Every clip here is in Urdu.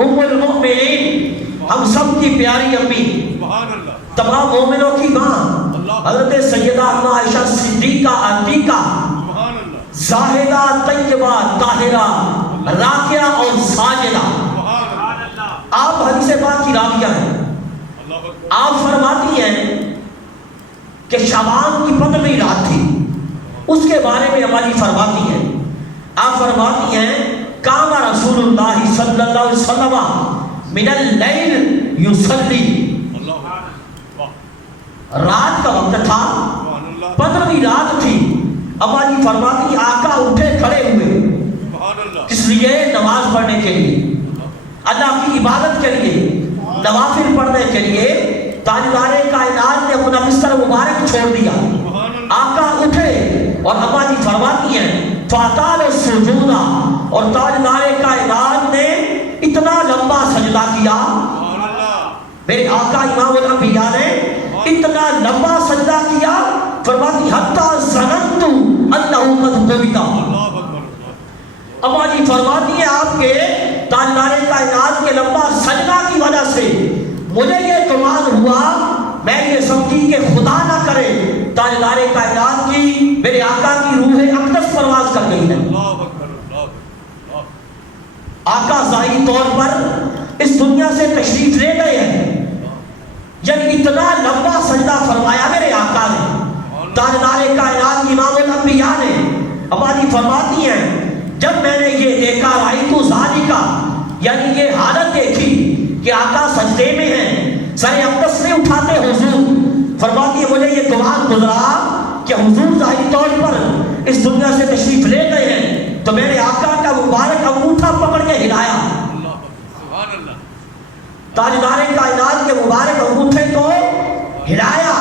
ام المؤمنین، ہم سب کی پیاری امی، تمام مومنوں کی ماں حضرت سیدہ اما عائشہ صدیقہ عتیقہ زاہدہ طیبہ طاہرہ راکعہ اور ساجدہ، آپ حدیث پاک کی راویہ ہیں۔ آپ فرماتی ہیں کہ شعبان کی 15ویں رات تھی، اس کے بارے میں ہماری فرماتی ہیں، آپ فرماتی ہیں کام رسول اللہ صلی اللہ علیہ وسلم من اللیل یصلی، رات کا وقت تھا، 15ویں رات تھی، اما جی فرماتی آقا اٹھے کھڑے ہوئے، اس لیے نماز پڑھنے کے لیے، اللہ کی عبادت کے لیے، نوافل پڑھنے کے لیے۔ تاجدار کائنات نے اپنا بستر مبارک چھوڑ دیا، آقا اٹھے اور اما جی فرماتی ہیں فاطال السجود، اور تاجدار کائنات نے اتنا لمبا سجدہ کیا، میرے آقا امام الانبیاء نے اتنا لمبا سجدہ کیا، فرماتی حتی ظننت انہ قد قبض۔ اما جی فرماتی ہیں آپ کے تاجدار کائنات کے لمبا سجدہ کی وجہ سے مجھے یہ گمان ہوا، میں یہ سمجھی کہ خدا نہ کرے تاجدار کائنات کی میرے آقا کی روح اقدس پرواز کر گئی ہے۔ آقا ظاہری طور پر اس دنیا سے تشریف لے گئے ہیں، یعنی اتنا لمبا سجدہ فرمایا میرے آقا نے، تاجدار کائنات امام الانبیاء نے۔ اما جی فرماتی ہیں جب میں نے یہ دیکھا رأیت ذالکا، یعنی یہ حالت دیکھی کہ آقا سجدے میں ہیں، سر اقدس میں اٹھاتے حضور، فرماتی ہے مجھے یہ گمان گزرا کہ حضور ظاہری طور پر اس دنیا سے تشریف لے گئے ہیں، تو میں نے آقا کا مبارک انگوٹھا پکڑ کے ہلایا، تاجدار کائنات کے مبارک انگوٹھے کو ہلایا،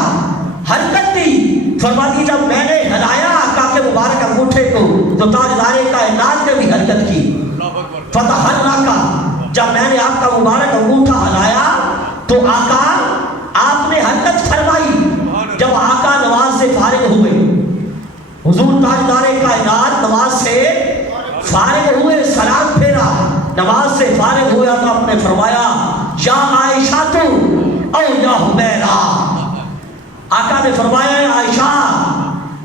حرکت دی، فرماتی جب میں نے ہلایا آقا کے مبارک انگوٹھے کو تو تاجدار کائنات نے بھی حرکت کی، فتحرک، جب میں نے آپ کا مبارک انگوٹھا ہلایا تو آقا آپ نے حرکت فرمائی۔ جب آقا نماز سے فارغ ہوئے، حضور تاجدار کائنات نماز سے فارغ ہوئے، سلام پھیرا، نماز سے فارغ ہوا تو آپ نے فرمایا یا عائشہ تو او یا حمیرہ، آقا نے فرمایا اے عائشہ،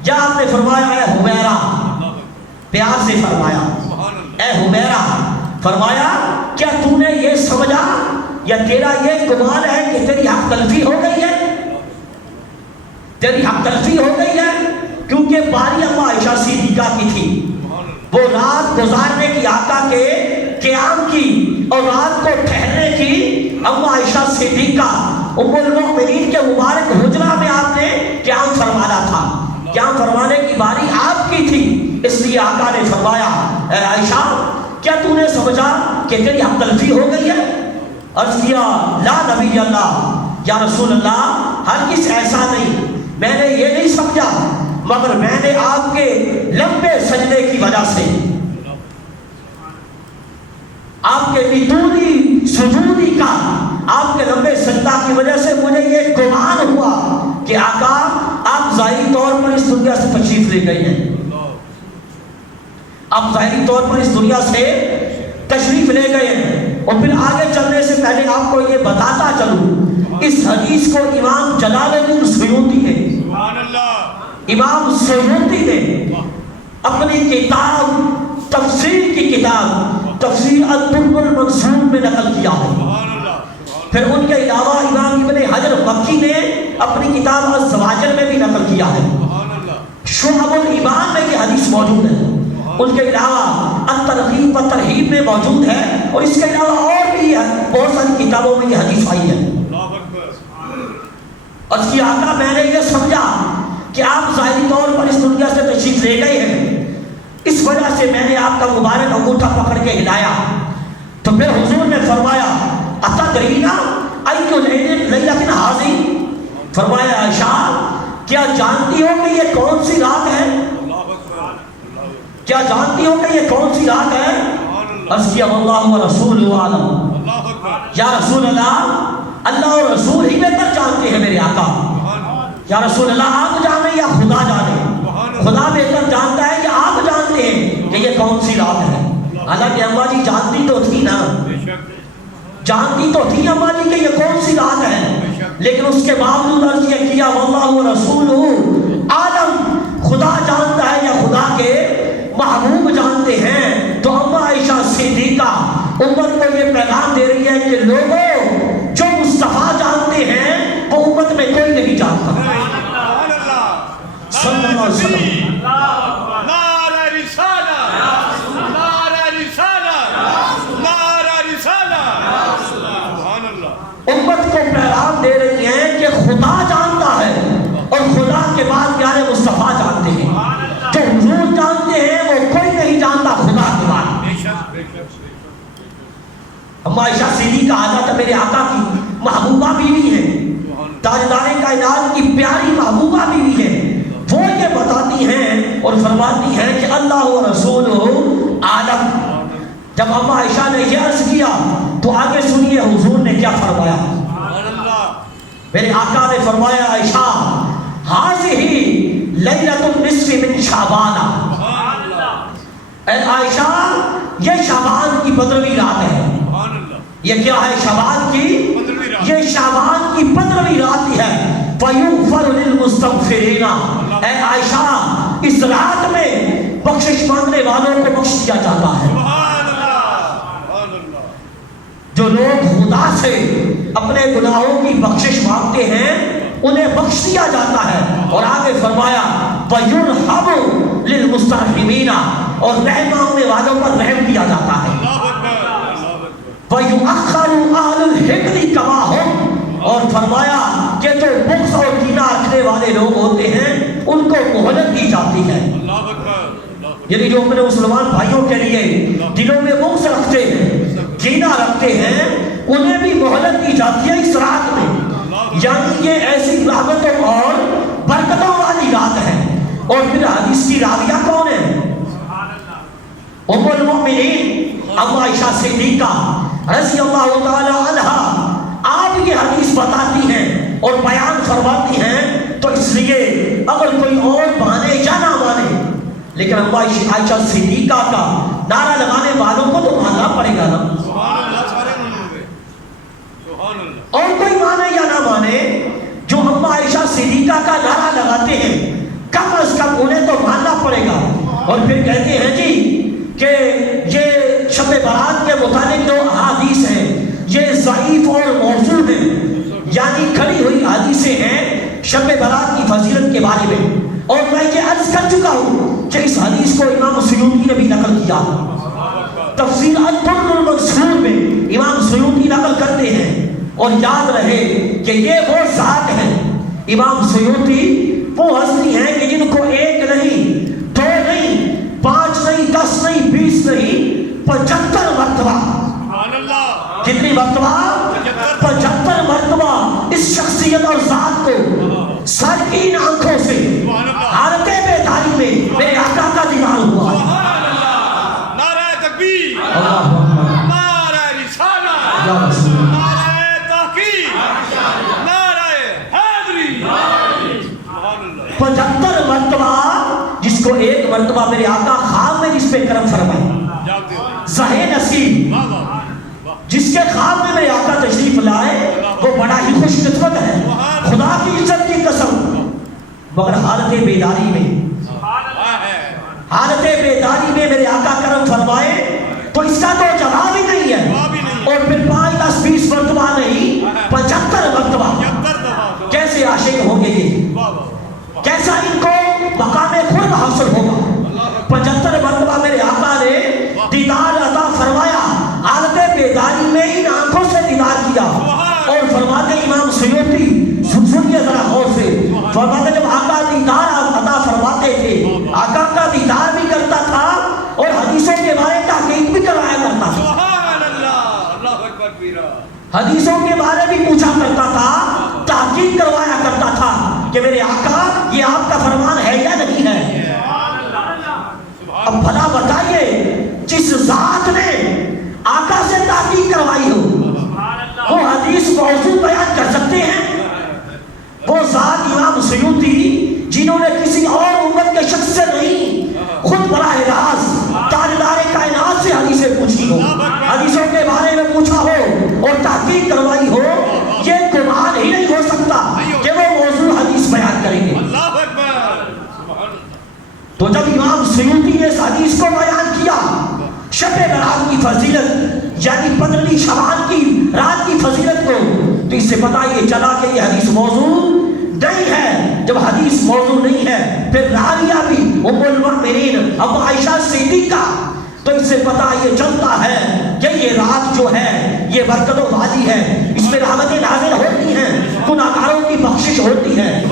یا آپ نے فرمایا اے حمیرہ، پیار سے فرمایا اے حمیرہ، فرمایا کیا تو نے یہ سمجھا یا تیرا یہ گمان ہے کہ تیری حق تلفی ہو گئی ہے، تیری حق تلفی ہو گئی ہے، کیونکہ باری اما عائشہ صدیقہ کی تھی، وہ رات گزارنے کی آقا کے قیام کی اور رات کو ٹھہرنے کی اما عائشہ صدیقہ ام المؤمنین کے مبارک حجرہ میں آپ نے قیام فرمانا تھا، قیام فرمانے کی باری آپ کی تھی، اس لیے آقا نے فرمایا اے عائشہ کیا تو نے سمجھا کہ تیری حق تلفی ہو گئی ہے؟ عرض کیا لا نبی اللہ، یا رسول اللہ ہرگز ایسا نہیں، میں نے یہ نہیں سمجھا، مگر میں نے آپ کے لمبے سجدے کی وجہ سے، آپ کے بدونی سجودی کا، آپ کے لمبے سجدہ کی وجہ سے مجھے یہ گمان ہوا کہ آقا آپ ظاہری طور پر اس دنیا سے تشریف لے گئے ہیں، آپ ظاہری طور پر اس دنیا سے تشریف لے گئے ہیں۔ اور پھر آگے چلنے سے پہلے آپ کو یہ بتاتا چلوں، اس حدیث کو امام جلال الدین سیوطی نے، امام سیوطی نے اپنی کتاب تفسیر کی کتاب تفسیر الدر المنصور میں نقل کیا ہے۔ پھر ان کے علاوہ امام ابن حجر مکی نے اپنی کتاب الزواجر میں بھی نقل کیا ہے، شعب الایمان میں یہ حدیث موجود ہے، ان کے علاوہ الترغیب و ترہیب میں موجود ہے، اور اس کے علاوہ اور بھی بہت ساری کتابوں میں یہ حدیث آئی ہے۔ اور اس کی آقا میں نے یہ سمجھا کہ آپ ظاہری طور پر اس دنیا سے تشریف لے گئے ہیں، اس وجہ سے میں نے آپ کا مبارک انگوٹھا پکڑ کے ہلایا، تو پھر حضور نے فرمایا اتدرینا ایو لیلۃ ھذہ، فرمایا عائشہ کیا جانتی ہو کہ یہ کون سی رات ہے؟ کیا جانتی ہو کہ یہ کون سی رات ہے؟ عرض کیا واللہ ورسولہ اعلم، یا رسول اللہ اللہ اور رسول ہی بہتر جانتے ہیں میرے آقا، یا رسول اللہ آپ جانے یا خدا جانے، خدا بہتر جانتا ہے یا آپ جانتے ہیں کہ یہ کون سی رات ہے؟ حالانکہ اماں جی جانتی تو تھی نا، جانتی تو تھی اما جی کہ یہ کون سی رات ہے، لیکن اس کے باوجود عرض یہ کیا واللہ رسولہ عالم، خدا جانتا ہے یا خدا کے محبوب جانتے ہیں۔ تو اما عائشہ صدیقہ امت کو یہ پیغام دے رہی ہے کہ لوگوں جو مصطفیٰ جانتے ہیں وہ امت میں کوئی نہیں جانتا۔ صلی اللہ علیہ وسلم نعرہ رسالہ، نعرہ رسالہ، نعرہ رسالہ، سبحان اللہ۔ امت کو پیغام دے رہی ہیں کہ خدا جانتا ہے اور خدا کے بعد پیارے مصطفیٰ جانتے ہیں۔ جو حضور جانتے ہیں وہ کوئی نہیں جانتا خدا کے بعد۔ اما عائشہ صدیقہ حضرت میرے آقا کی محبوبہ بیوی ہے، تاجدار کائنات کی پیاری محبوبہ بیوی ہے۔ وہ یہ بتاتی ہیں اور فرماتی ہیں کہ اللہ و رسول عالم۔ جب اما عائشہ نے یہ عرض کیا تو آگے سنیے حضور نے کیا فرمایا۔ میرے آقا نے فرمایا عائشہ ہاذہ لیلۃ النصف من شعبان، اے عائشہ یہ شعبان کی 15ویں رات ہے۔ یہ کیا ہے شعبان کی؟ یہ شعبان کی 15ویں رات ہے۔ فیغفر للمستغفرین، اے عائشہ اس رات میں بخشش مانگنے والوں کو بخش دیا جاتا ہے۔ جو لوگ خدا سے اپنے گناہوں کی بخشش مانگتے ہیں انہیں بخش دیا جاتا ہے۔ اور آگے فرمایا وَيُرْحَمُ لِلْمُسْتَرْحِمِينَ، اور رحم مانگنے والوں پر رحم کیا جاتا ہے۔ وَيُؤَخَّرُ أَهْلُ الْحِقْدِ كَمَا هُمْ، اور فرمایا کہ جو بغض اور کینہ رکھنے والے لوگ ہوتے ہیں ان کو مہلت دی جاتی ہے۔ یعنی جو اپنے مسلمان بھائیوں کے لیے دلوں میں بغض رکھتے ہیں، کینہ رکھتے ہیں، انہیں بھی مہلت دی جاتی ہے اس رات میں۔ یعنی یہ ایسی رحمتوں اور برکتوں والی رات ہے۔ اور پھر حدیث کی راویہ کون ہے؟ ام المؤمنین اما عائشہ صدیقہ رضی اللہ تعالی عنہ۔ آپ یہ حدیث بتاتی ہیں اور بیان فرماتی ہیں تو اس لیے اگر کوئی اور مانے یا نہ مانے، لیکن اما عائشہ صدیقہ کا نعرہ لگانے والوں کو تو ماننا پڑے گا نا۔ اور کوئی مانے یا نہ مانے، جو اما عائشہ صدیقہ کا نعرہ لگاتے ہیں کم از کم انہیں تو ماننا پڑے گا۔ اور پھر کہتے ہیں جی کہ یہ شب برات کے متعلق جو احادیث ہیں یہ ضعیف اور موضوع ہیں، یعنی کھڑی ہوئی حدیثیں ہیں شب برات کی فضیلت کے بارے میں۔ اور میں یہ عرض کر چکا ہوں کہ اس حدیث کو امام سیوطی نے بھی نقل کیا۔ تفسیر الدر المنصور میں امام سیوطی نقل کرتے ہیں۔ اور یاد رہے کہ یہ وہ ذات ہے، امام سیوطی وہ ہستی ہیں کہ جن کو ایک نہیں، دو نہیں، 5 نہیں، 10 نہیں، 20 نہیں، 75 مرتبہ، کتنی مرتبہ؟ 75 مرتبہ اس شخصیت اور ذات کو سر کی ان آنکھوں سے حالت بیداری میں میرے آقا کا دیدار ہوا۔ نعرہ تکبیر، نعرہ رسالہ، یا رسول اللہ، نعرہ تحقیق، نعرہ حیدری، 75 مرتبہ، جس کو ایک مرتبہ میرے آقا خواب میں جس پہ کرم فرمائے، زہے نصیب، جس کے خواب میں میرے آقا تشریف لائے وہ بڑا ہی خوش قسمت ہے، خدا کی عزت کی قسم۔ مگر حالت بیداری میں، حالت بیداری میں میرے آقا کرم فرمائے تو اس کا تو جواب ہی نہیں ہے۔ اور پھر 5، 10، 20 مرتبہ نہیں، 75 مرتبہ۔ کیسے عاشق ہوں گے یہ؟ کیسا ان کو مقام خود حاصل ہوگا؟ 75 مرتبہ میرے آقا نے دیدار عطا فرمایا، حالت بیداری میں ان آنکھوں سے دیدار کیا۔ اور فرماتے امام سیوطی، سنیے ذرا غور سے، فرماتے جب آقا دیدار عطا فرماتے تھے، آقا کا دیدار بھی کرتا تھا اور حدیثوں کے بارے تحقیق بھی کروایا کرتا تھا۔ حدیثوں کے بارے بھی پوچھا کرتا تھا، تحقیق کروایا کرتا تھا کہ میرے آقا یہ آپ کا فرمان ہے یا نہیں ہے۔ اب بھلا بتائیے جس ذات نے آقا سے تحقیق کروائی ہو وہ حدیث موضوع بیان کر سکتے ہیں؟ وہ ذات امام سیوطی جنہوں نے کسی اور امت کے شخص سے نہیں، خود براہ راست تاجدار کائنات سے حدیثیں پوچھی ہو، حدیثوں کے بارے میں پوچھا ہو اور تحقیق کروائی ہو، یہ گمان ہی نہیں ہو سکتا کہ وہ موضوع حدیث بیان کریں گے۔ اللہ اکبر۔ تو جب امام سیوطی نے اس حدیث کو بیان کیا، شب برات کی فضیلت یعنی 15 شعبان کی رات کی فضیلت کو، تو اس سے پتہ یہ چلا کہ یہ حدیث موضوع نہیں ہے۔ جب حدیث موضوع نہیں ہے پھر راویہ بھی ام المؤمنین ابو عائشہ صدیقہ، تو اس سے پتہ یہ چلتا ہے کہ یہ رات جو ہے یہ برکتوں والی ہے، اس میں رحمتیں نازل ہوتی ہیں، گناہگاروں کی بخشش ہوتی ہے۔